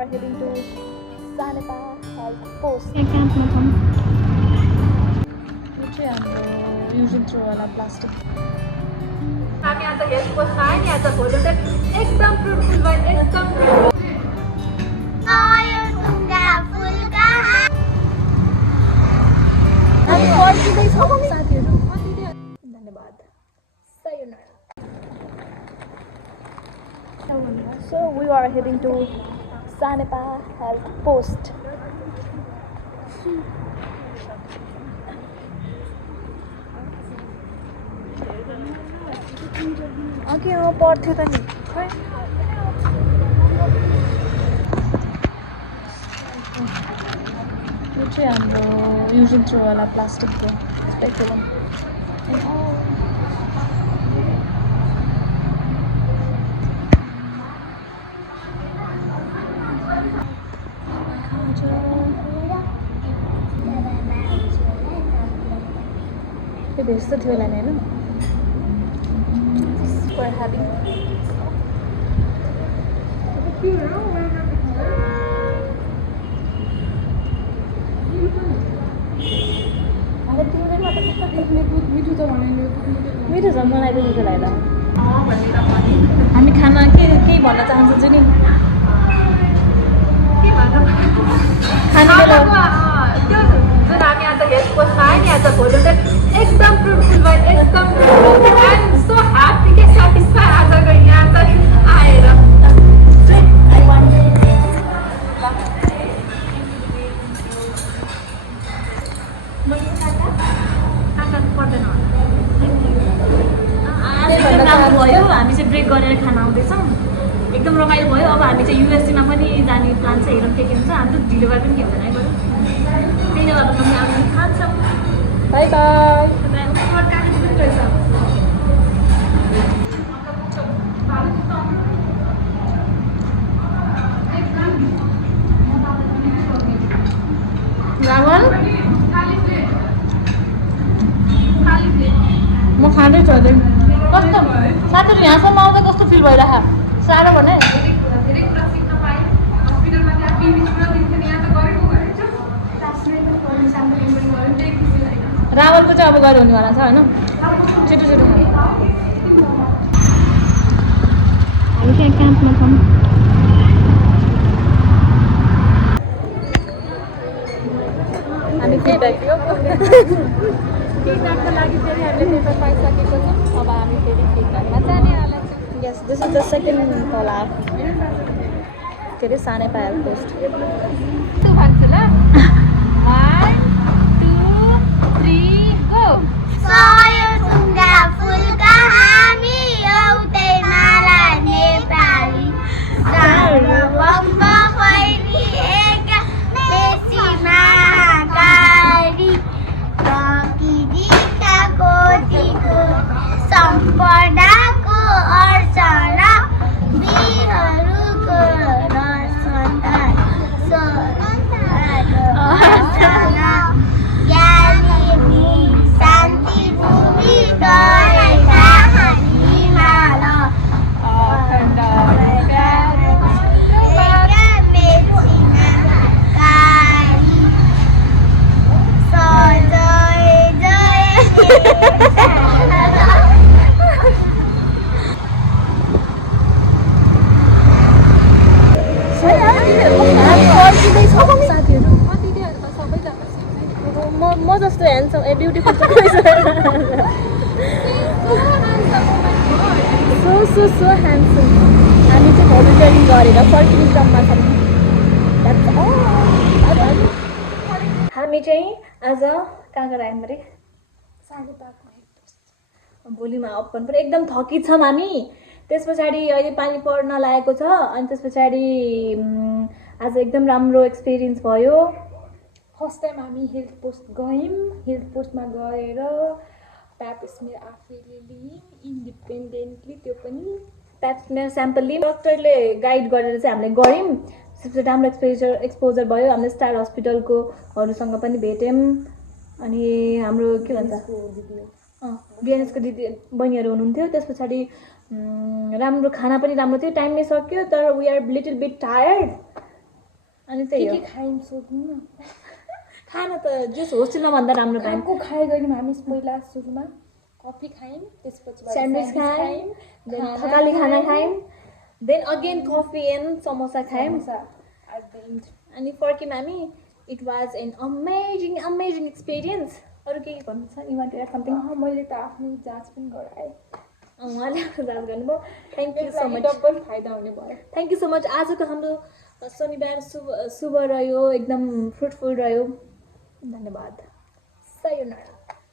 We're heading to Sanepa Health Post. यो चाहिँ हाम्रो युज थ्रो वाला प्लास्टिक हामी आज हेल्थ पोस्टमा आए नि आज भोलि चाहिँ एकदम फ्रुटफुल भयो एकदम हामी फर्किँदैछौँ साथीहरू धन्यवाद So we are heading to Sanepa Health Post. Okay, वो पढ़ते तो नहीं. यो चाहिँ हाम्रो युज एन्ड थ्रो वाला प्लास्टिकको स्पेक्ट्रम त्यो भेस्ट त थियो होला नि होइन we're having मिठो छ मलाई त मिठो लाग्दा हामी खाना के भन्न चाहन्छौँ नि खाने बेला त्यो जुन हामी आज हेल्थ पोस्टमा आए नि आज भोलि चाहिँ एकदम फ्रुटफुल भयो एकदम आई एम सो ह्याप्पी के सेटिस्फाई आजको यहाँ चाहिँ आएर भयो हामी चाहिँ ब्रेक गरेर खाना आउँदैछौँ एकदम रमाइलो भयो अब हामी चाहिँ युएससीमा पनि जाने प्लान छ हेरौँ के हुन्छ हाम्रो ढिलो भए पनि के हुँदैन है बरु त्यही गर्दा पनि हामी खान्छौँ बाई बाई रावण म खाँदैछु अझै कस्तो साथीहरू यहाँसम्म आउँदा कस्तो फिल भइरहेको साह्रो भने रावलको चाहिँ अब गएर हुनेवाला छ होइन छिटो छिटो हामी त्यहाँ क्याम्पमा छौँ हामी फिडब्याक दियो फिडब्याकको लागि फेरि हामीले पेपर पाइसकेको छौँ अब हामी फेरि फिडब्याकमा जानेवाला छौँ यस दिस इज द सेकेन्ड तलाब के अरे सानेपा हेल्थ पोस्ट भन्छु ल 1 2 3 गो सम्पदाको अर्चना बिहरूको रसन्दार अर्चना ज्ञानी भूमि शान्ति भूमि डरेका हिमाल अखण्ड म जस्तो ह्यान्डसम ब्युटिफुल सो ह्यान्डसम हामी चाहिँ भोलिन्टियरिङ गरेर फर्किने क्रममा छौँ हामी चाहिँ आज कहाँ गएर आयौँ अरे भोलिमा अपन पनि एकदम थकित छौँ हामी त्यस पछाडि अहिले पानी पर्न लागेको छ अनि त्यस पछाडि आज एकदम राम्रो एक्सपिरियन्स भयो फर्स्ट टाइम हामी हेल्थ पोस्ट गयौँ हेल्थ पोस्टमा गएर प्याप स्मेयर आफैले लियौँ इन्डिपेन्डेन्टली त्यो पनि प्याप स्मेयर स्याम्पल लियौँ डक्टरले गाइड गरेर चाहिँ हामीले गऱ्यौँ त्यसपछि राम्रो एक्सपोजर भयो हामीले स्टार हस्पिटलकोहरूसँग पनि भेट्यौँ अनि हाम्रो के भन्छ बिएनएसको दिदी बहिनीहरू हुनुहुन्थ्यो त्यस पछाडि राम्रो खाना पनि राम्रो थियो टाइममै सक्यो तर we are little bit tired त्यही हो के खायौँ सोध्नु न खाना त जस होस्टेलमा भन्दा राम्रो पायौँ खाएको खाए गऱ्यौँ हामी पहिला सुरुमा कफी खायौँ त्यसपछि स्यान्डविच खायौँ देन थकाली खाना खायौँ then again coffee and samosa खायौँ अनि फर्क्यौँ हामी it was an amazing experience अरू के भन्नु छ you want to add something मैले त आफ्नो जाँच पनि गराएँ उहाँले आफ्नो जाँच गर्नुभयो thank you so much double फाइदा हुने भयो थ्याङ्क यू सो मच आजको हाम्रो शनिबार शुभ रह्यो एकदम फ्रुटफुल रह्यो धन्यवाद सयोनारा